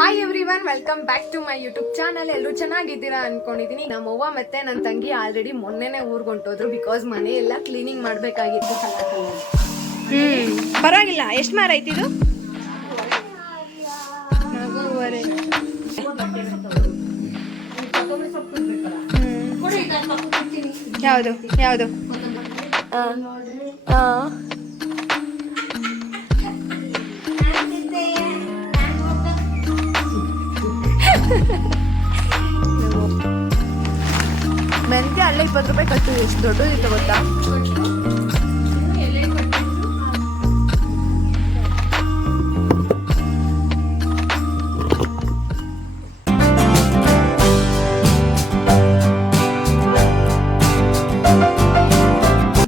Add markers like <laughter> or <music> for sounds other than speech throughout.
Hi every welcome back to my YouTube channel ಎಲ್ಲರೂ ಚೆನ್ನಾಗಿದ್ದೀರಾ ಅನ್ಕೊಂಡಿದೀನಿ. ನಮ್ಮ ಅವ್ವ ಮತ್ತೆ ನನ್ನ ತಂಗಿ ಆಲ್ರೆಡಿ ಮೊನ್ನೆನೆ ಊರ್ಗ್ ಹೊಂಟೋದ್ರು ಬಿಕಾಸ್ ಮನೆ ಎಲ್ಲ ಕ್ಲೀನಿಂಗ್ ಮಾಡ್ಬೇಕಾಗಿತ್ತು. ಹ್ಮ್ ಪರವಾಗಿಲ್ಲ. ಎಷ್ಟು ಮಾರ ಐತಿ ಇದು? ನಾಲ್ಕೂವರೆ. ಹ್ಮ್. ಯಾವುದು? ಯಾವುದು? ಆ, ಮೆಂತ್ಯ ಅಲ್ಲೇ ಇಪ್ಪತ್ತು ರೂಪಾಯಿ ಕಟ್ಟು ಎಷ್ಟು ದೊಡ್ಡದಿತ್ತು ಗೊತ್ತಾ?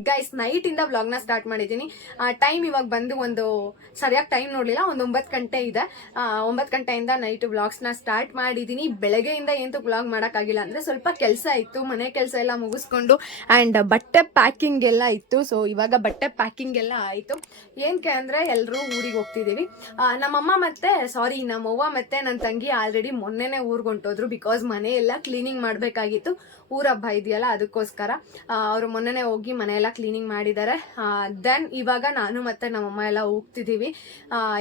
ಗೈಸ್ ನೈಟ್ ಇಂದ ವ್ಲಾಗ್ನ ಸ್ಟಾರ್ಟ್ ಮಾಡಿದ್ದೀನಿ. ಟೈಮ್ ಇವಾಗ ಬಂದು ಒಂದು ಸರಿಯಾಗಿ ಟೈಮ್ ನೋಡಲಿಲ್ಲ, ಒಂದು ಒಂಬತ್ತು ಗಂಟೆ ಇದೆ. ಒಂಬತ್ತು ಗಂಟೆಯಿಂದ ನೈಟ್ ವ್ಲಾಗ್ಸ್ನ ಸ್ಟಾರ್ಟ್ ಮಾಡಿದ್ದೀನಿ ಬೆಳಗ್ಗೆಯಿಂದ ಏನು ವ್ಲಾಗ್ ಮಾಡೋಕ್ಕಾಗಿಲ್ಲ ಅಂದ್ರೆ ಸ್ವಲ್ಪ ಕೆಲಸ ಇತ್ತು, ಮನೆ ಕೆಲಸ ಎಲ್ಲ ಮುಗಿಸ್ಕೊಂಡು ಅಂಡ್ ಬಟ್ಟೆ ಪ್ಯಾಕಿಂಗ್ ಎಲ್ಲ ಇತ್ತು. ಸೊ ಇವಾಗ ಬಟ್ಟೆ ಪ್ಯಾಕಿಂಗ್ ಎಲ್ಲ ಆಯಿತು. ಏನಕ್ಕೆ ಅಂದರೆ ಎಲ್ಲರೂ ಊರಿಗೆ ಹೋಗ್ತಿದ್ದೀವಿ. ನಮ್ಮ ನಮ್ಮಮ್ಮ ಮತ್ತೆ ಸಾರಿ ನಮ್ಮವ್ವ ಮತ್ತೆ ನನ್ನ ತಂಗಿ ಆಲ್ರೆಡಿ ಮೊನ್ನೆನೆ ಊರಿಗೆ ಹೊಂಟೋದ್ರು ಬಿಕಾಸ್ ಮನೆ ಎಲ್ಲ ಕ್ಲೀನಿಂಗ್ ಮಾಡಬೇಕಾಗಿತ್ತು. ಊರ ಹಬ್ಬ ಇದೆಯಲ್ಲ, ಅದಕ್ಕೋಸ್ಕರ. ಅವರು ಮೊನ್ನೆನೆ ಹೋಗಿ ಮನೆಯೆಲ್ಲ ಕ್ಲೀನಿಂಗ್ ಮಾಡಿದ್ದಾರೆ. ದೆನ್ ಇವಾಗ ನಾನು ಮತ್ತೆ ನಮ್ಮಮ್ಮ ಎಲ್ಲ ಹೋಗ್ತಿದ್ದೀವಿ.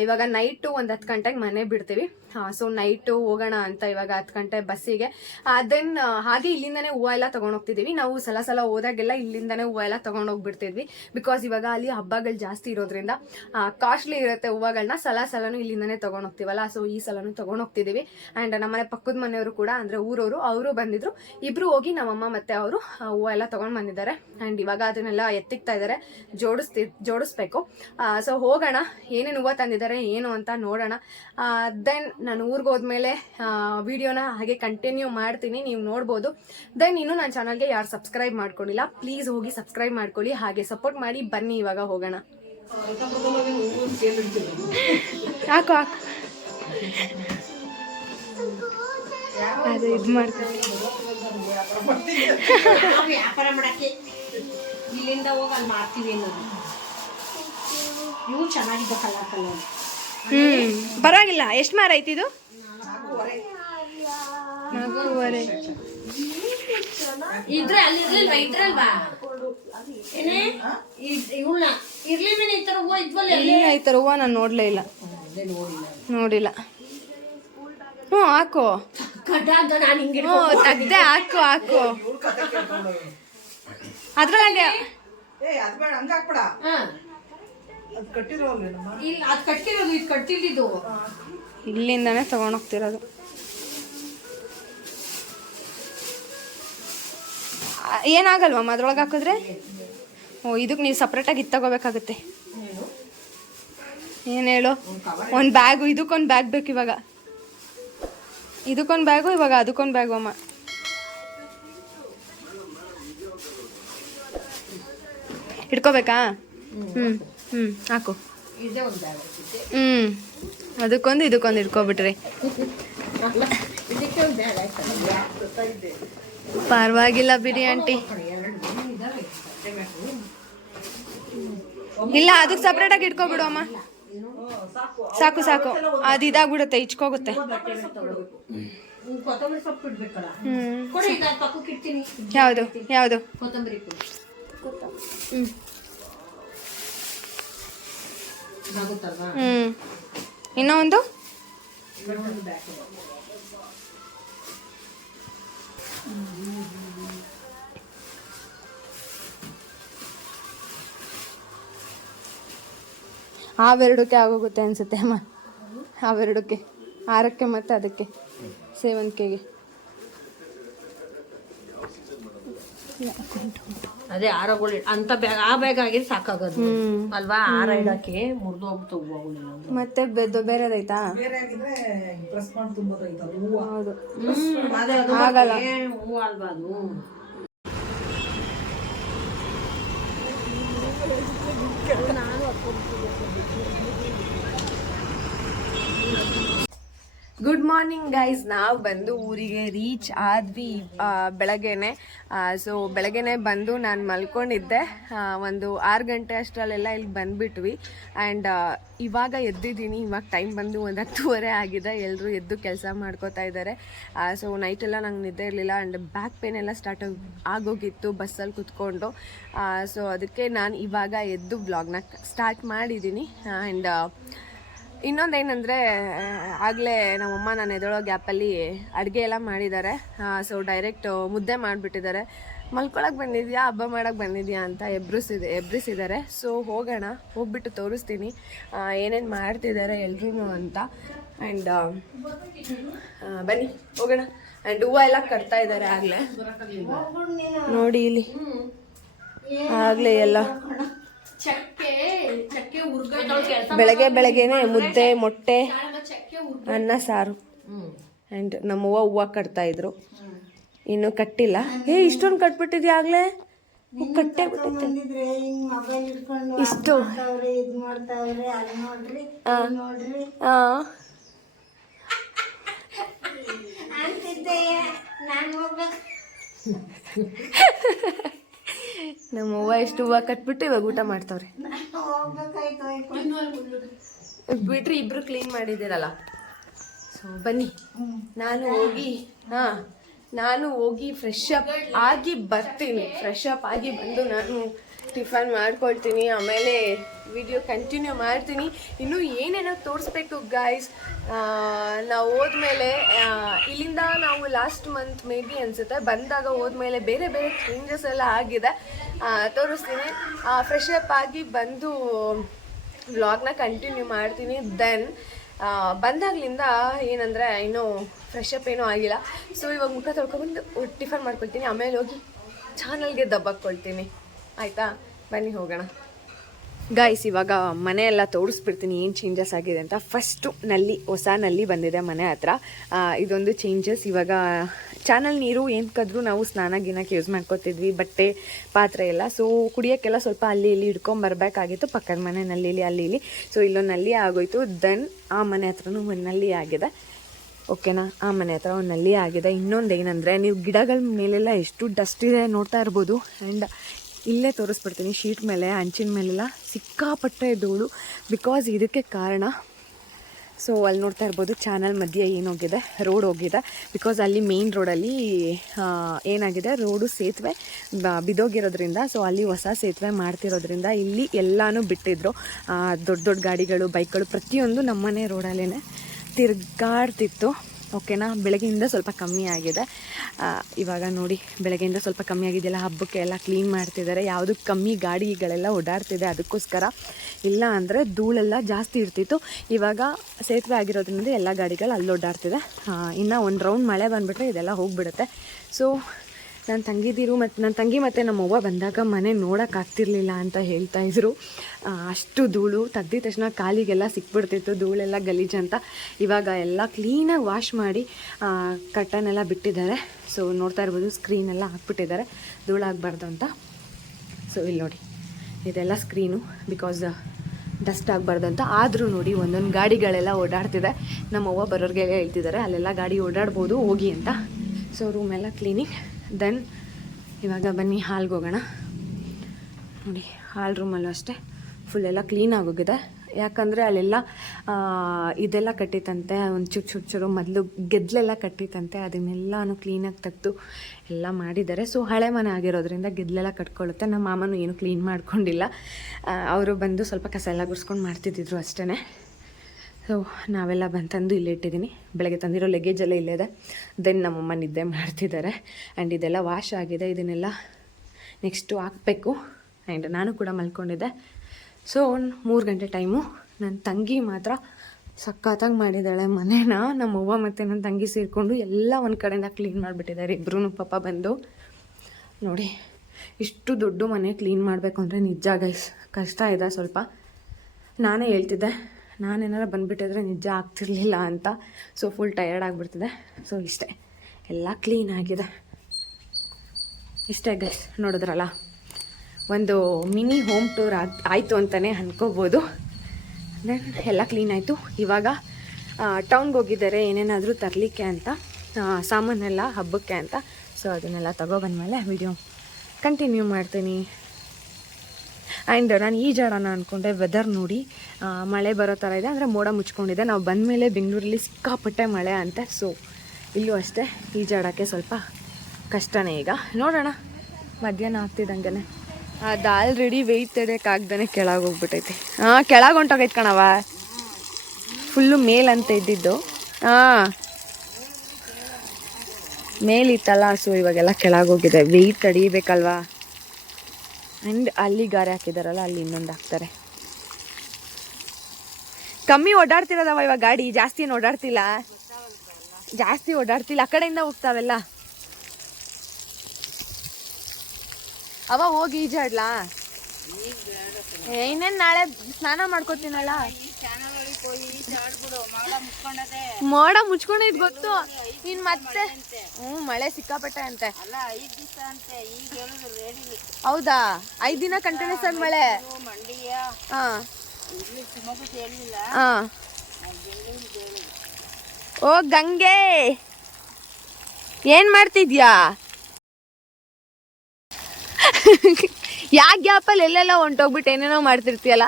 ಇವಾಗ ನೈಟು ಒಂದು ಹತ್ತು ಗಂಟೆಗೆ ಮನೆ ಬಿಡ್ತೀವಿ. ಸೊ ನೈಟು ಹೋಗೋಣ ಅಂತ ಇವಾಗ ಹತ್ತು ಗಂಟೆ ಬಸ್ಸಿಗೆ ದೆನ್ ಹಾಗೆ ಇಲ್ಲಿಂದನೇ ಹೂವು ಎಲ್ಲ ಹೋಗ್ತಿದೀವಿ ನಾವು ಸಲ ಸಲ ಹೋದಾಗೆಲ್ಲ ಇಲ್ಲಿಂದನೇ ಹೂವು ಎಲ್ಲ ತಗೊಂಡ್ ಹೋಗ್ಬಿಡ್ತಿದ್ವಿ. ಬಿಕಾಸ್ ಇವಾಗ ಅಲ್ಲಿ ಹಬ್ಬಗಳು ಜಾಸ್ತಿ ಇರೋದ್ರಿಂದ ಕಾಸ್ಟ್ಲಿ ಇರುತ್ತೆ ಹೂವುಗಳನ್ನ ಸಲ ಸಲನು ಇಲ್ಲಿಂದನೇ ತಗೊಂಡ್ ಹೋಗ್ತೀವಲ್ಲ. ಸೊ ಈ ಸಲನೂ ತಗೊಂಡ್ ಹೋಗ್ತಿದೀವಿ ಅಂಡ್ ನಮ್ಮನೆ ಪಕ್ಕದ ಮನೆಯವರು ಕೂಡ, ಅಂದ್ರೆ ಊರವರು, ಅವರು ಬಂದಿದ್ರು. ಇಬ್ರು ಹೋಗಿ ನಮ್ಮಮ್ಮ ಮತ್ತೆ ಅವರು ಹೂವು ಎಲ್ಲ ತಗೊಂಡ್ ಬಂದಿದ್ದಾರೆ. ಅಂಡ್ ಇವಾಗ ಅದನ್ನೆಲ್ಲ ಎತ್ತಿಕ್ತಾ ಇದ್ದಾರೆ. ಜೋಡಿಸ್ತಿ ಜೋಡಿಸ್ಬೇಕು. ಸೊ ಹೋಗೋಣ ಏನೇನು ಹೂವು ತಂದಿದ್ದಾರೆ ಏನು ಅಂತ ನೋಡೋಣ. ದೆನ್ ನಾನು ಊರಿಗೆ ಹೋದ್ಮೇಲೆ ವಿಡಿಯೋನ ಹಾಗೆ ಕಂಟಿನ್ಯೂ ಮಾಡ್ತೀನಿ ನೀವು ನೋಡ್ಬೋದು. ದೆನ್ ಇನ್ನು ನನ್ನ ಚಾನಲ್ಗೆ ಯಾರು ಸಬ್ಸ್ಕ್ರೈಬ್ ಮಾಡ್ಕೊಂಡಿಲ್ಲ ಪ್ಲೀಸ್ ಹೋಗಿ ಸಬ್ಸ್ಕ್ರೈಬ್ ಮಾಡ್ಕೊಳ್ಳಿ ಹಾಗೆ ಸಪೋರ್ಟ್ ಮಾಡಿ ಬನ್ನಿ ಇವಾಗ ಹೋಗೋಣ. ಹಾಕು ಹಾಕು. ಅದು ಇದು ಮಾಡ್ತೀನಿ. ನಾವು <laughs> ವ್ಯಾಪಾರ ಮಾಡಕ್ಕೆ. ಇಲ್ಲಿಂದ ಹೋಗಿ ಅಲ್ಲಿ ಮಾಡ್ತೀವಿ ಅನ್ನೋದು. ಇವು ಚೆನ್ನಾಗಿದೆ ಕಲರ್ ಕಲರ್ ಹ್ಮ್ ಪರವಾಗಿಲ್ಲ. ಎಷ್ಟು ಮಾರ ಐತಿ ಇದು? ನಾಲ್ಕೂವರೆ. ಇದ್ರೆ ಅಲ್ಲಿ ಇರ್ಲಿಲ್ವಾ? ಇದ್ರಲ್ವಾ? ಏನೇ? ಇವಳ ಇರ್ಲಿವೇನೆ ಈ ತರ ಹೂವು ಇದ್ವಲ್ಲ ಎಲ್ಲಿ ಐತರ ಹೂವ ನಾನು ನೋಡ್ಲೇ ಇಲ್ಲ. ನೋಡಿಲ್ಲ. ಹ್ಞೂ ಹಾಕೋ. ನಾನು ಹಿಂಗೆ ಹ್ಞೂ ತೆಗ್ದೆ ಹಾಕು ಹಾಕು. ಅದ್ರೊಳಗೆ ಏ ಅದ್ ಬೇಡ ಹಂಗ ಹಾಕ್ಬೇಡ. ಹಾ. ಅದ್ ಕಟ್ಟಿರೋಲ್ವೇನಮ್ಮ ಇಲ್ಲ ಅದು ಕಟ್ಟಿರೋದು ಇದು ಕಟ್ಟಿದ್ದು ಇಲ್ಲಿಂದಾನೇ ತಗೊಂಡೋಗ್ತಿರೋದು. ಏನಾಗಲ್ವಾ ಏನಾಗಲ್ವಮ್ಮ ಅದ್ರೊಳಗೆ ಹಾಕಿದ್ರೆ? ಓ ಇದಕ್ಕೆ ನೀವು ಸಪ್ರೇಟಾಗಿ ಇದು ತಗೋಬೇಕಾಗುತ್ತೆ. ಏನು? ಹೇಳು? ಒಂದು ಬ್ಯಾಗು ಇದಕ್ಕೊಂದು ಬ್ಯಾಗ್ ಬೇಕು ಇವಾಗ. ಇದಕ್ಕೊಂದು ಬ್ಯಾಗು ಇವಾಗ ಅದಕ್ಕೊಂದು ಬ್ಯಾಗು ಅಮ್ಮ. ಇಟ್ಕೋಬೇಕಾ ಹ್ಞೂ ಹ್ಞೂ ಹಾಕು. ಹ್ಞೂ ಅದಕ್ಕೊಂದು ಇದಕ್ಕೊಂದು ಹಿಡ್ಕೊಬಿಟ್ರಿ. ಪರವಾಗಿಲ್ಲ ಬಿಡಿ ಆಂಟಿ. ಇಲ್ಲ ಅದಕ್ಕೆ ಸಪ್ರೇಟಾಗಿ ಇಟ್ಕೊಬಿಡು ಅಮ್ಮ. ಸಾಕು ಸಾಕು. ಅದು ಇದಾಗ್ಬಿಡುತ್ತೆ ಇಚ್ಕೋಗುತ್ತೆ. ಯಾವುದು ಯಾವುದು? ಇದಾಗುತ್ತಲ್ವಾ? ಇನ್ನೂ ಒಂದು? ಅವೆರಡಕ್ಕೆ ಆಗೋಗುತ್ತೆ ಅನ್ಸುತ್ತೆ ಅಮ್ಮ. ಅವೆರಡಕ್ಕೆ ಆರಕ್ಕೆ ಮತ್ತೆ ಅದಕ್ಕೆ. ಸೇವಂತಿಗೆಗೆ. ಅದೇ ಆರಗಳು ಅಂತ ಬ್ಯಾಗ್ ಆ ಬ್ಯಾಗ್ ಆಗಿದ್ರೆ ಸಾಕಾಗೋದು ಅಲ್ವಾ? ಆರ ಇಡಕ್ಕೆ ಮುರಿದು ಹೋಗ್ಬಿಟ್ಟು ಹೂವುಗಳೆಲ್ಲ ಮತ್ತೆ ಬೆದ್ದು ಬೇರೆದೈತಾ ಬೇರೆ ಆಗಿದ್ರೆ ಪ್ರೆಸ್ ಮಾಡಿ ತುಂಬೋದೈತೆ ಅದು ಹೂವ. ಹೌದು. ಆಗಲ್ಲ. ಹೂವು ಅಲ್ವಾ ಅದು? ಗುಡ್ ಮಾರ್ನಿಂಗ್ ಗೈಸ್ ನಾವು ಬಂದು ಊರಿಗೆ ರೀಚ್ ಆದ್ವಿ ಬೆಳಗ್ಗೆನೆ. ಸೊ ಬೆಳಗ್ಗೆನೆ ಬಂದು ನಾನು ಮಲ್ಕೊಂಡಿದ್ದೆ. ಒಂದು ಆರು ಗಂಟೆ ಅಷ್ಟರಲ್ಲೆಲ್ಲ ಇಲ್ಲಿ ಬಂದುಬಿಟ್ವಿ. ಆ್ಯಂಡ್ ಇವಾಗ ಎದ್ದಿದ್ದೀನಿ. ಇವಾಗ ಟೈಮ್ ಬಂದು ಒಂದು ಹತ್ತುವರೆ ಆಗಿದೆ. ಎಲ್ಲರೂ ಎದ್ದು ಕೆಲಸ ಮಾಡ್ಕೋತಾ ಇದ್ದಾರೆ ಸೊ ನೈಟೆಲ್ಲ ನಂಗೆ ನಿದ್ದೆ ಇರಲಿಲ್ಲ. ಆ್ಯಂಡ್ ಬ್ಯಾಕ್ ಪೇನ್ ಎಲ್ಲ ಸ್ಟಾರ್ಟ್ ಆಗೋಗಿತ್ತು ಬಸ್ಸಲ್ಲಿ ಕುತ್ಕೊಂಡು. ಸೊ ಅದಕ್ಕೆ ನಾನು ಇವಾಗ ಎದ್ದು ಬ್ಲಾಗ್ನ ಸ್ಟಾರ್ಟ್ ಮಾಡಿದ್ದೀನಿ ಆ್ಯಂಡ್ ಇನ್ನೊಂದೇನೆಂದರೆ ಆಗಲೇ ನಮ್ಮಮ್ಮ ನಾನು ಎದೊಳೋ ಗ್ಯಾಪಲ್ಲಿ ಅಡುಗೆ ಎಲ್ಲ ಮಾಡಿದ್ದಾರೆ. ಸೊ ಡೈರೆಕ್ಟ್ ಮುದ್ದೆ ಮಾಡಿಬಿಟ್ಟಿದ್ದಾರೆ. ಮಲ್ಕೊಳಕ್ಕೆ ಬಂದಿದ್ಯಾ, ಹಬ್ಬ ಮಾಡೋಕ್ಕೆ ಬಂದಿದ್ಯಾ ಅಂತ ಎಬ್ರಿಸಿದೆ, ಎಬ್ರಿಸಿದ್ದಾರೆ. ಸೊ ಹೋಗೋಣ, ಹೋಗ್ಬಿಟ್ಟು ತೋರಿಸ್ತೀನಿ. ಏನೇನು ಮಾಡ್ತಿದ್ದಾರೆ ಎಲ್ರೂ ಅಂತ. ಆ್ಯಂಡ್ ಬನ್ನಿ, ಹೋಗೋಣ. ಆ್ಯಂಡ್ ಹೂವು ಎಲ್ಲ ಕಟ್ತಾ ಇದ್ದಾರೆ ಆಗಲೇ. ನೋಡಿ ಇಲ್ಲಿ. ಆಗಲೇ ಎಲ್ಲ. ಬೆಳಗ್ಗೆ ಬೆಳಗ್ಗೆನೆ ಮುದ್ದೆ ಮೊಟ್ಟೆ ಅನ್ನ ಸಾರು. ಆ್ಯಂಡ್ ನಮ್ಮವ್ವ ಹೂವ ಕಟ್ತಾ ಇದ್ರು. ಇನ್ನು ಕಟ್ಟಿಲ್ಲ. ಏ ಇಷ್ಟೊಂದು ಕಟ್ಬಿಟ್ಟಿದ್ಯಾ ಆಗ್ಲೇ? ಕಟ್ಟೆ ಇಷ್ಟು. ನಾನು ಹೋಗ್ಬೇಕು ನಮ್ಮವ್ವ ಎಷ್ಟು ಹೂವು ಕಟ್ಬಿಟ್ಟು ಇವಾಗ ಊಟ ಮಾಡ್ತಾವ್ರಿ. ಬಿಟ್ರಿ ಇಬ್ರು ಕ್ಲೀನ್ ಮಾಡಿದ್ದೀರಲ್ಲ. ಸೊ ಬನ್ನಿ. ನಾನು ಹೋಗಿ, ಹಾ, ನಾನು ಹೋಗಿ ಫ್ರೆಶ್ ಅಪ್ ಆಗಿ ಬರ್ತೀನಿ. ಫ್ರೆಶ್ ಅಪ್ ಆಗಿ ಬಂದು ನಾನು ಟಿಫನ್ ಮಾಡ್ಕೊಳ್ತೀನಿ, ಆಮೇಲೆ ವಿಡಿಯೋ ಕಂಟಿನ್ಯೂ ಮಾಡ್ತೀನಿ. ಇನ್ನೂ ಏನೇನೋ ತೋರಿಸ್ಬೇಕು ಗಾಯ್ಸ್ ನಾವು ಹೋದ್ಮೇಲೆ ಇಲ್ಲಿಂದ ನಾವು ಲಾಸ್ಟ್ ಮಂತ್ ಮೇ ಬಿ ಅನಿಸುತ್ತೆ. ಬಂದಾಗ ಹೋದ್ಮೇಲೆ ಬೇರೆ ಬೇರೆ ಚೇಂಜಸ್ ಎಲ್ಲ ಆಗಿದೆ. ತೋರಿಸ್ತೀನಿ. ಫ್ರೆಶ್ ಅಪ್ ಆಗಿ ಬಂದು ವ್ಲಾಗ್ನ ಕಂಟಿನ್ಯೂ ಮಾಡ್ತೀನಿ. ದೆನ್ ಬಂದಾಗ್ಲಿಂದ ಏನಂದರೆ ಇನ್ನೂ ಫ್ರೆಶ್ ಅಪ್ ಏನೂ ಆಗಿಲ್ಲ. ಸೊ ಇವಾಗ ಮುಖ ತೊಳ್ಕೊಬಂದು ಟಿಫನ್ ಮಾಡ್ಕೊಳ್ತೀನಿ. ಆಮೇಲೆ ಹೋಗಿ ಚಾನಲ್ಗೆ ದಬ್ಬಾಕ್ಕೊಳ್ತೀನಿ. ಆಯಿತಾ? ಬನ್ನಿ, ಹೋಗೋಣ. ಗಾಯ್ಸ್ ಇವಾಗ ಮನೆ ಎಲ್ಲ ತೋರಿಸ್ಬಿಡ್ತೀನಿ. ಏನು ಚೇಂಜಸ್ ಆಗಿದೆ ಅಂತ? ಫಸ್ಟು ನಲ್ಲಿ, ಹೊಸ ನಲ್ಲಿ ಬಂದಿದೆ ಮನೆ ಹತ್ರ. ಇದೊಂದು ಚೇಂಜಸ್ ಇವಾಗ ಚಾನಲ್ ನೀರು ಏನು ಕದ್ರೂ ನಾವು ಸ್ನಾನ ಗಿನಕ್ಕೆ ಯೂಸ್ ಮಾಡ್ಕೊತಿದ್ವಿ, ಬಟ್ಟೆ, ಪಾತ್ರೆ ಎಲ್ಲ. ಸೊ ಕುಡಿಯೋಕ್ಕೆಲ್ಲ ಸ್ವಲ್ಪ ಅಲ್ಲಿ ಇಲ್ಲಿ ಹಿಡ್ಕೊಂಬರ್ಬೇಕಾಗಿತ್ತು ಪಕ್ಕದ ಮನೆ ನಲ್ಲಿ ಅಲ್ಲಿ ಇಲ್ಲಿ. ಸೊ ಇಲ್ಲೊಂದು ನಲ್ಲಿ ಆಗೋಯ್ತು. ದೆನ್ ಆ ಮನೆ ಹತ್ರನೂ ಒಂದು ನಲ್ಲಿ ಆಗಿದೆ ಓಕೆನಾ ಆ ಮನೆ ಹತ್ರ ಒಂದು ನಲ್ಲಿ ಆಗಿದೆ. ಇನ್ನೊಂದು ಏನಂದರೆ ನೀವು ಗಿಡಗಳ ಮೇಲೆಲ್ಲ ಎಷ್ಟು ಡಸ್ಟ್ ಇದೆ ನೋಡ್ತಾ ಇರ್ಬೋದು. ಆ್ಯಂಡ್ ಇಲ್ಲೇ ತೋರಿಸ್ಬಿಡ್ತೀನಿ ಶೀಟ್ ಮೇಲೆ ಹಂಚಿನ ಮೇಲೆಲ್ಲ ಸಿಕ್ಕಾಪಟ್ಟೆ ಧೂಳು. ಬಿಕಾಸ್ ಇದಕ್ಕೆ ಕಾರಣ ಸೊ ಅಲ್ಲಿ ನೋಡ್ತಾ ಇರ್ಬೋದು ಚಾನಲ್ ಮಧ್ಯೆ ಏನೋಗಿದೆ, ರೋಡ್ ಹೋಗಿದೆ. ಬಿಕಾಸ್ ಅಲ್ಲಿ ಮೇನ್ ರೋಡಲ್ಲಿ ಏನಾಗಿದೆ, ರೋಡು ಸೇತುವೆ ಬಿದೋಗಿರೋದ್ರಿಂದ ಸೊ ಅಲ್ಲಿ ಹೊಸ ಸೇತುವೆ ಮಾಡ್ತಿರೋದ್ರಿಂದ ಇಲ್ಲಿ ಎಲ್ಲನೂ ಬಿಟ್ಟಿದ್ರು. ದೊಡ್ಡ ದೊಡ್ಡ ಗಾಡಿಗಳು, ಬೈಕ್ಗಳು ಪ್ರತಿಯೊಂದು ನಮ್ಮನೆ ರೋಡಲ್ಲೇ ತಿರ್ಗಾಡ್ತಿತ್ತು. ಓಕೆನಾ? ಬೆಳಗ್ಗೆಯಿಂದ ಸ್ವಲ್ಪ ಕಮ್ಮಿ ಆಗಿದೆ. ಇವಾಗ ನೋಡಿ, ಬೆಳಗ್ಗೆಯಿಂದ ಸ್ವಲ್ಪ ಕಮ್ಮಿ ಆಗಿದೆಯಲ್ಲ ಹಬ್ಬಕ್ಕೆ ಎಲ್ಲ ಕ್ಲೀನ್ ಮಾಡ್ತಿದ್ದಾರೆ. ಯಾವುದು ಕಮ್ಮಿ ಗಾಡಿಗಳೆಲ್ಲ ಓಡಾಡ್ತಿದೆ ಅದಕ್ಕೋಸ್ಕರ. ಇಲ್ಲ ಅಂದರೆ ಧೂಳೆಲ್ಲ ಜಾಸ್ತಿ ಇರ್ತಿತ್ತು. ಇವಾಗ ಸೇತುವೆ ಆಗಿರೋದ್ರಿಂದ ಎಲ್ಲ ಗಾಡಿಗಳು ಅಲ್ಲಿ ಓಡಾಡ್ತಿದೆ. ಇನ್ನು ಒಂದು ರೌಂಡ್ ಮಳೆ ಬಂದುಬಿಟ್ರೆ ಇದೆಲ್ಲ ಹೋಗಿಬಿಡುತ್ತೆ. ಸೊ ನನ್ನ ತಂಗಿದಿರು ಮತ್ತು ನನ್ನ ತಂಗಿ ಮತ್ತು ನಮ್ಮ ಅವ್ವ ಬಂದಾಗ ಮನೆ ನೋಡೋಕ್ಕಾಗ್ತಿರ್ಲಿಲ್ಲ ಅಂತ ಹೇಳ್ತಾ ಇದ್ರು. ಅಷ್ಟು ಧೂಳು, ತೆಗ್ದಿದ ತಕ್ಷಣ ಕಾಲಿಗೆಲ್ಲ ಸಿಕ್ಬಿಡ್ತಿತ್ತು, ಧೂಳೆಲ್ಲ ಗಲೀಜು ಅಂತ. ಇವಾಗ ಎಲ್ಲ ಕ್ಲೀನಾಗಿ ವಾಶ್ ಮಾಡಿ ಕಟ್ಟನೆಲ್ಲ ಬಿಟ್ಟಿದ್ದಾರೆ. ಸೊ ನೋಡ್ತಾ ಇರ್ಬೋದು ಸ್ಕ್ರೀನೆಲ್ಲ ಹಾಕ್ಬಿಟ್ಟಿದ್ದಾರೆ. ಧೂಳಾಗಬಾರ್ದು ಅಂತ. ಸೊ ಇಲ್ಲಿ ನೋಡಿ. ಇದೆಲ್ಲ ಸ್ಕ್ರೀನು ಬಿಕಾಸ್ ಡಸ್ಟ್ ಆಗಬಾರ್ದು ಅಂತ. ಆದರೂ ನೋಡಿ, ಒಂದೊಂದು ಗಾಡಿಗಳೆಲ್ಲ ಓಡಾಡ್ತಿದೆ. ನಮ್ಮ ಅವ್ವ ಬರೋರಿಗೆಲ್ಲ ಹೇಳ್ತಿದ್ದಾರೆ, ಅಲ್ಲೆಲ್ಲ ಗಾಡಿ ಓಡಾಡ್ಬೋದು, ಹೋಗಿ ಅಂತ. ಸೊ ರೂಮೆಲ್ಲ ಕ್ಲೀನಿಂಗ್ ದೆನ್ ಇವಾಗ ಬನ್ನಿ ಹಾಲ್ಗೆ ಹೋಗೋಣ. ನೋಡಿ, ಹಾಲ್ ರೂಮಲ್ಲೂ ಅಷ್ಟೇ. ಫುಲ್ ಎಲ್ಲ ಕ್ಲೀನ್ ಆಗೋಗಿದೆ. ಯಾಕಂದರೆ ಅಲ್ಲೆಲ್ಲ ಇದೆಲ್ಲ ಕಟ್ಟಿತಂತೆ, ಒಂದು ಚುಟ್ಟು ಚುಟ್ಟು ಚೂರು ಮೊದಲು ಗೆದ್ಲೆಲ್ಲ ಕಟ್ಟಿತ್ತಂತೆ ಅದನ್ನೆಲ್ಲನೂ ಕ್ಲೀನಾಗಿ ತೆಗೆದು ಎಲ್ಲ ಮಾಡಿದ್ದಾರೆ. ಸೊ ಹಳೆ ಮನೆ ಆಗಿರೋದ್ರಿಂದ ಗೆದ್ಲೆಲ್ಲ ಕಟ್ಕೊಳ್ಳುತ್ತೆ. ನಮ್ಮ ಮಾಮನೂ ಏನು ಕ್ಲೀನ್ ಮಾಡ್ಕೊಂಡಿಲ್ಲ. ಅವರು ಬಂದು ಸ್ವಲ್ಪ ಕಸ ಎಲ್ಲ ಗುರ್ಸ್ಕೊಂಡು ಮಾಡ್ತಿದ್ದಿದ್ರು ಅಷ್ಟೇ ಸೊ ನಾವೆಲ್ಲ ಬಂದು ತಂದು ಇಲ್ಲೇ ಇಟ್ಟಿದ್ದೀನಿ. ಬೆಳಗ್ಗೆ ತಂದಿರೋ ಲಗೇಜ್ ಎಲ್ಲ ಇಲ್ಲೇ ಇದೆ. ದೆನ್ ನಮ್ಮಮ್ಮ ನಿದ್ದೆ ಮಾಡ್ತಿದ್ದಾರೆ. ಆ್ಯಂಡ್ ಇದೆಲ್ಲ ವಾಶ್ ಆಗಿದೆ. ಇದನ್ನೆಲ್ಲ ನೆಕ್ಸ್ಟು ಹಾಕಬೇಕು. ಆ್ಯಂಡ್ ನಾನು ಕೂಡ ಮಲ್ಕೊಂಡಿದ್ದೆ. ಸೊ ಮೂರು ಗಂಟೆ ಟೈಮು ನನ್ನ ತಂಗಿ ಮಾತ್ರ ಸಖತ್ತಾಗಿ ಮಾಡಿದ್ದಾಳೆ. ಮನೇನ ನಮ್ಮ ಅವ್ವ ಮತ್ತು ನನ್ನ ತಂಗಿ ಸೇರಿಕೊಂಡು ಎಲ್ಲ ಒಂದು ಕಡೆಯಿಂದ ಕ್ಲೀನ್ ಮಾಡಿಬಿಟ್ಟಿದ್ದಾರೆ. ಇಬ್ಬರೂ ಪಾಪ ಬಂದು. ನೋಡಿ, ಇಷ್ಟು ದೊಡ್ಡ ಮನೆ ಕ್ಲೀನ್ ಮಾಡಬೇಕು ಅಂದರೆ ನಿಜ ಗೈಸ್ ಕಷ್ಟ ಇದೆ ಸ್ವಲ್ಪ. ನಾನೇ ಹೇಳ್ತಿದ್ದೆ. ನಾನೇನಾರು ಬಂದುಬಿಟ್ಟಿದ್ರೆ ನಿಜ ಆಗ್ತಿರ್ಲಿಲ್ಲ ಅಂತ. ಸೊ ಫುಲ್ ಟಯರ್ಡ್ ಆಗಿಬಿಡ್ತಿದೆ. ಸೊ ಇಷ್ಟೇ. ಎಲ್ಲ ಕ್ಲೀನ್ ಆಗಿದೆ. ಇಷ್ಟೇ ಗೈಸ್ ನೋಡಿದ್ರಲ್ಲ? ಒಂದು ಮಿನಿ ಹೋಮ್ ಟೂರ್ ಆಗ್ ಆಯಿತು ಅಂತಲೇ ಅನ್ಕೋಬೋದು. ದೆನ್ ಎಲ್ಲ ಕ್ಲೀನ್ ಆಯಿತು. ಇವಾಗ ಟೌನ್ಗೆ ಹೋಗಿದ್ದಾರೆ, ಏನೇನಾದರೂ ತರಲಿಕ್ಕೆ ಅಂತ. ಸಾಮಾನೆಲ್ಲ ಹಬ್ಬಕ್ಕೆ ಅಂತ. ಸೊ ಅದನ್ನೆಲ್ಲ ತಗೊಬಂದ್ಮೇಲೆ ವಿಡಿಯೋ ಕಂಟಿನ್ಯೂ ಮಾಡ್ತೀನಿ. ಆ್ಯಂಡ್ ನಾನು ಈಜಾಡೋಣ ಅಂದ್ಕೊಂಡೆ ವೆದರ್ ನೋಡಿ ಮಳೆ ಬರೋ ಥರ ಇದೆ. ಅಂದರೆ ಮೋಡ ಮುಚ್ಕೊಂಡಿದೆ. ನಾವು ಬಂದಮೇಲೆ ಬೆಂಗಳೂರಲ್ಲಿ ಸಿಕ್ಕಾಪಟ್ಟೆ ಮಳೆ ಅಂತೆ. ಸೊ ಇಲ್ಲೂ ಅಷ್ಟೇ ಈಜಾಡೋಕ್ಕೆ ಸ್ವಲ್ಪ ಕಷ್ಟನೇ ಈಗ. ನೋಡೋಣ. ಮಧ್ಯಾಹ್ನ ಆಗ್ತಿದ್ದಂಗೆ ಅದು ಆಲ್ರೆಡಿ ವೆಯ್ಟ್ ತಡೆಯೋಕ್ಕಾಗ್ದೇ ಕೆಳಗೆ ಹೋಗ್ಬಿಟ್ಟೈತಿ ಹಾಂ ಕೆಳಗೆ ಹೊಂಟೋಗೈತೆ ಕಣವ ಫುಲ್ಲು ಮೇಲಂತ ಇದ್ದಿದ್ದು. ಹಾಂ ಮೇಲಿತ್ತಲ್ಲ ಸೊ ಇವಾಗೆಲ್ಲ ಕೆಳಗೆ ಹೋಗಿದೆ. ವೆಯ್ಟ್ ತಡೀಬೇಕಲ್ವಾ? ಆ್ಯಂಡ್ ಅಲ್ಲಿ ಗಾರೆ ಹಾಕಿದಾರಲ್ಲ, ಅಲ್ಲಿ ಇನ್ನೊಂದು ಹಾಕ್ತಾರೆ. ಕಮ್ಮಿ ಓಡಾಡ್ತಿರೋದವ ಇವಾಗ ಗಾಡಿ, ಜಾಸ್ತಿ ಏನು ಓಡಾಡ್ತಿಲ್ಲ? ಜಾಸ್ತಿ ಓಡಾಡ್ತಿಲ್ಲ, ಆ ಕಡೆಯಿಂದ ಹೋಗ್ತಾವೆಲ್ಲ. ಅವ ಹೋಗಿ ಈಜಾಡ್ಲಾ? ಇನ್ನೇನು ನಾಳೆ ಸ್ನಾನ ಮಾಡ್ಕೋತೀನಲ್ಲ? ಮೋಡ ಮುಚ್ಕೊಂಡಿದ್. ಗೊತ್ತು. ಇನ್ ಮತ್ತೆ ಹ್ಞೂ ಮಳೆ ಸಿಕ್ಕಾಪಟ್ಟೆ ಅಂತೆ ಹೌದಾ? ಐದ್ ದಿನ ಕಂಟಿನ್ಯೂಸ್ ಆಗಿ ಮಳೆ ಹಾ. ಹಾ. ಓ ಗಂಗೆ! ಏನ್ ಮಾಡ್ತಿದ್ಯಾ? <laughs> ಯಾ ಗ್ಯಾಪಲ್ಲಿ ಎಲ್ಲೆಲ್ಲ ಹೊಂಟೋಗ್ಬಿಟ್ಟು ಏನೇನೋ ಮಾಡ್ತಿರ್ತೀಯಲ್ಲ?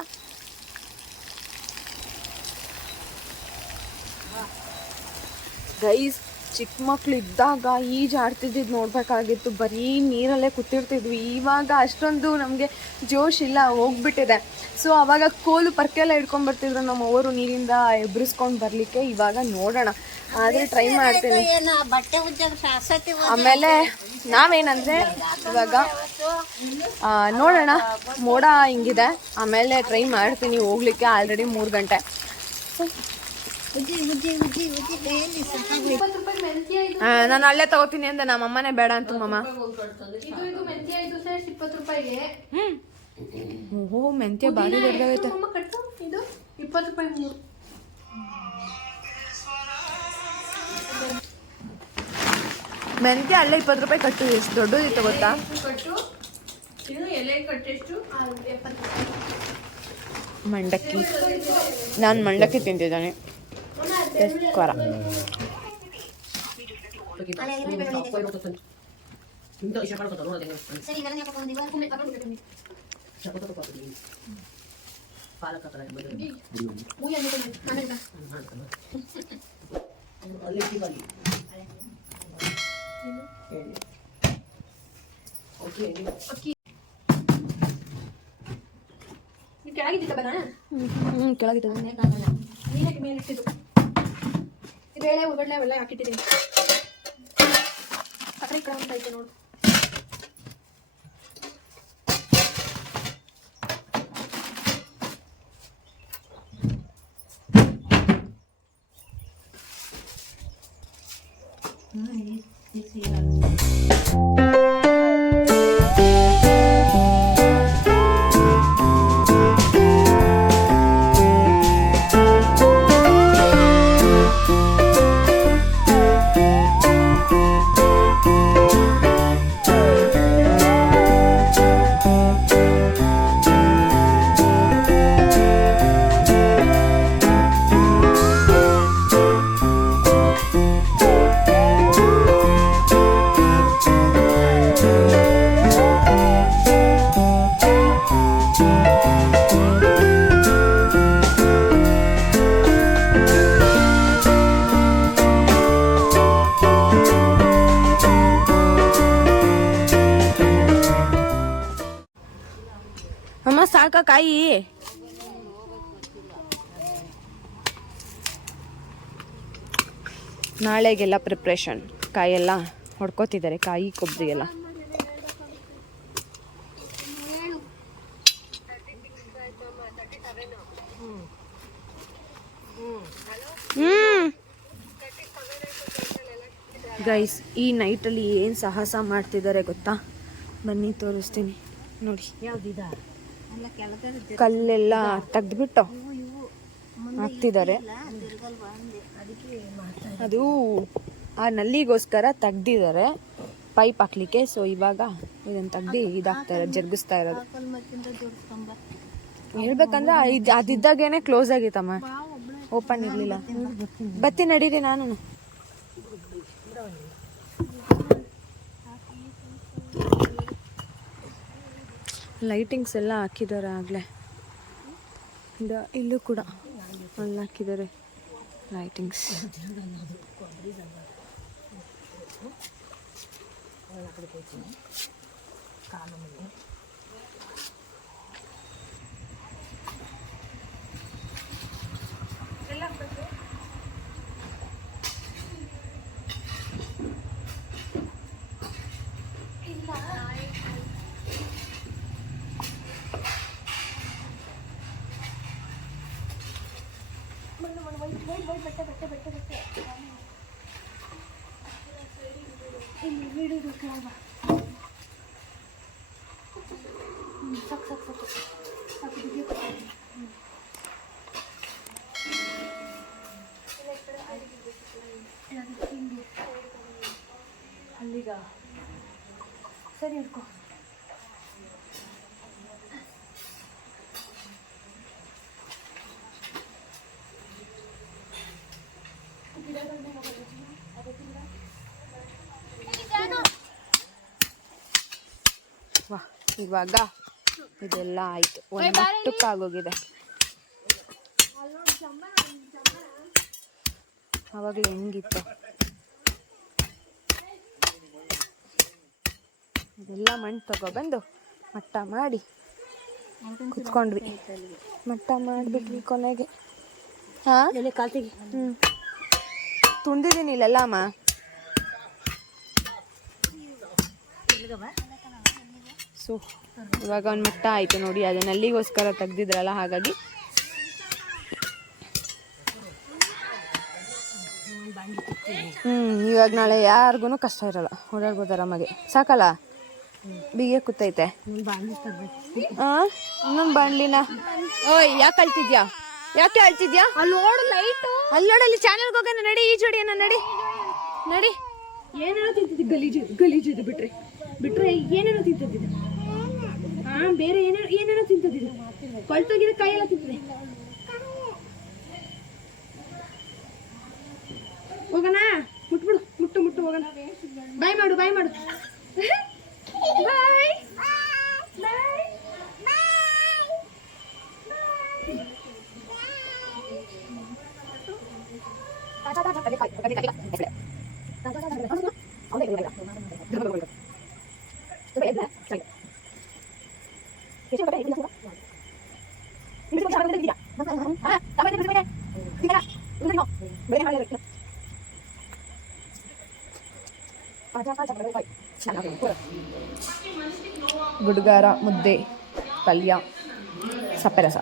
ಗೈಸ್, ಚಿಕ್ಕ ಮಕ್ಳು ಇದ್ದಾಗ ಈಜು ಆಡ್ತಿದ್ದಿದ್ದು ನೋಡ್ಬೇಕಾಗಿತ್ತು. ಬರೀ ನೀರಲ್ಲೇ ಕೂತಿರ್ತಿದ್ವಿ. ಇವಾಗ ಅಷ್ಟೊಂದು ನಮಗೆ ಜೋಶ್ ಇಲ್ಲ, ಹೋಗ್ಬಿಟ್ಟಿದೆ. ಸೊ ಅವಾಗ ಕೋಲು ಪರ್ಕೆಲ್ಲ ಇಟ್ಕೊಂಡು ಬರ್ತಿದ್ರು ನಮ್ಮ ಅವರು ನೀರಿಂದ ಎಬ್ರಿಸ್ಕೊಂಡು ಬರಲಿಕ್ಕೆ. ಇವಾಗ ನೋಡೋಣ. ಆದರೆ ಟ್ರೈ ಮಾಡ್ತೀನಿ. ಆಮೇಲೆ ನಾವೇನಂದ್ರೆ ಇವಾಗ ನೋಡೋಣ. ಮೋಡ ಹಿಂಗಿದೆ. ಆಮೇಲೆ ಟ್ರೈ ಮಾಡ್ತೀನಿ ಹೋಗ್ಲಿಕ್ಕೆ ಆಲ್ರೆಡಿ ಮೂರು ಗಂಟೆ. ನಾನು ಅಲ್ಲೇ ತಗೋತೀನಿ ಅಂದೆ ನಮ್ಮ ಅಮ್ಮನೇ ಬೇಡ ಅಂತ ಮಮ್ಮ ಓಹೋ ಮೆಂತ್ಯ ಬಾರಿ ಮೂರು. ಮೆಂತ್ಯ ಅಲ್ಲೇ ಇಪ್ಪತ್ತು ರೂಪಾಯಿ ಕಟ್ಟು ಎಷ್ಟು ದೊಡ್ಡದಿತ್ತು ಗೊತ್ತಾ? ಮಂಡಕ್ಕಿ. ನಾನು ಮಂಡಕ್ಕಿ ತಿಂತಿದ್ದಾನೆ. ಎಷ್ಟು ಖಾರ ಸರಿ ಗರಂ ಯಾಕೆ ಬಂದಿವ ಕುಮ್ಮೆ ತಗೊಂಡು ಬಿಟ್ಟು ಮೂಯ ಆಮೇಲೆ ಕೆಳಗಿದ್ದಿತ್ತ ಬನ ಹ್ಞೂ ಕೆಳಗಿದೆ ನೀನಕ್ಕೆ ಮೇಲೆ ಇಟ್ಟಿದ್ದು ಬೇಳೆ ಉಗಡ್ಲೆ ಅವೆಲ್ಲ ಹಾಕಿಟ್ಟಿದ್ದೀನಿ ಸಕ್ಕರೆ ಕಡೆ ಐತೆ ನೋಡು. ಅಮ್ಮ ನಾಳೆಗೆಲ್ಲ ಪ್ರಿಪ್ರೇಷನ್ ಕಾಯೆಲ್ಲ ಹೊಡ್ಕೋತಿದ್ದಾರೆ, ಕಾಯಿ ಕೊಬ್ಬರಿಗೆಲ್ಲ ಹ್ಮ್. ಗೈಸ್ ಈ ನೈಟಲ್ಲಿ ಏನು ಸಾಹಸ ಮಾಡ್ತಿದ್ದಾರೆ ಗೊತ್ತಾ? ಬನ್ನಿ, ತೋರಿಸ್ತೀನಿ. ನೋಡಿ. ಎಲ್ಲ ಕಲ್ಲೆಲ್ಲ ತೆಗ್ದುಬಿಟ್ಟು ಹಾಕ್ತಿದ್ದಾರೆ. ಅದು ಆ ನಲ್ಲಿಗೋಸ್ಕರ ತೆಗ್ದಿದ್ದಾರೆ. ಪೈಪ್ ಹಾಕ್ಲಿಕ್ಕೆ. ಸೊ ಇವಾಗ ಇದನ್ನು ತೆಗ್ದು ಇದಾಗ್ತಾರೆ ಜರುಗಿಸ್ತಾ ಇರೋದು. ಹೇಳ್ಬೇಕಂದ್ರೆ ಇದು ಅದಿದ್ದಾಗೇನೆ ಕ್ಲೋಸ್ ಆಗಿತ್ತಮ್ಮ. ಓಪನ್ ಇರಲಿಲ್ಲ. ಬತ್ತಿ ನಡೀರಿ ನಾನು. ಲೈಟಿಂಗ್ಸ್ ಎಲ್ಲ ಹಾಕಿದ್ದಾರೆ ಆಗಲೇ. ಇಲ್ಲೂ ಕೂಡ. ಅಲ್ಲಿ ಹಾಕಿದ್ದಾರೆ. లైటింగ్స్ అక్కడికి వచ్చినాయి కాలంలో ಲೈಟಿಂಗ್ಸ್ ಅಲ್ಲಿಗ ಇವಾಗ ಇದೆಲ್ಲ ಆಯ್ತು. ಒಂದು ಮಟ್ಟಕ್ಕಾಗೋಗಿದೆ ಅವಾಗಲೇ ಹೆಂಗಿತ್ತು? ಇದೆಲ್ಲ ಮಣ್ಣು ತಗೊಬಂದು ಮಟ್ಟ ಮಾಡಿ ಕುತ್ಕೊಂಡ್ವಿ. ಮಟ್ಟ ಮಾಡಿಬಿಟ್ವಿ ಕೊನೆಗೆ. ಹಾ? ಎಲೆ ಕಾಲ್ ತೆಗಿ. ಹ್ಞೂ ತುಂಡಿದ್ದೀನಿ ಇಲ್ಲೆಲ್ಲ ಅಮ್ಮ. ಸೊ ಇವಾಗ ಒಂದು ಮಟ್ಟ ಆಯಿತು ನೋಡಿ ಅದನ್ನು ಅಲ್ಲಿಗೋಸ್ಕರ ತೆಗ್ದಿದ್ರಲ್ಲ ಹಾಗಾಗಿ. ಹ್ಞೂ ಇವಾಗ ನಾಳೆ ಯಾರಿಗೂ ಕಷ್ಟ ಇರಲ್ಲ ಓಡಾಡ್ಬೋದು ಆರಾಮಾಗಿ. ಸಾಕಲ್ಲ? ಬಿಗೆ ಕೂತೈತೆ. ಆ? ಇನ್ನೊಂದು ಬಾಣ್ಲಿನ? ಓಯ್ ಯಾಕೆ ಅಳ್ತಿದ್ಯಾ? ಯಾಕೆ ಅಳ್ತಿದ್ಯಾ? ಅಲ್ಲಿ ನೋಡು ಲೈಟು ಅಲ್ಲಿ ನೋಡಲ್ಲಿ ಚಾನಲ್ಗೆ ಹೋಗೋಣ ನಡಿ ಈ ಜೋಡಿಯನ್ನ ನಡಿ. ನಡಿ. ಏನೇನೋ ತಿಂತಿದ್ದೆ ಗಲೀಜು ಗಲೀಜು ಇದು ಬಿಟ್ರೆ ಬಿಟ್ರೆ ಏನೇನೋ ತಿಂತದಿದೆ ಹಾ ಬೇರೆ ಏನೇನೋ ಏನೇನೋ ತಿಂತದಿದೆ ಕೈ ಎಲ್ಲ ತಿಂತದೆ ಹೋಗೋಣ ಮುಟ್ಬಿಡು ಮುಟ್ಟು ಮುಟ್ಟು ಹೋಗೋಣ ಬಾಯ್ ಮಾಡು ಬಾಯ್ ಮಾಡು ಬಾಯ್ ಗುಡ್ಗಾರ ಮುದ್ದೆ ಪಲ್ಯ ಸಪ್ಪೆರಸ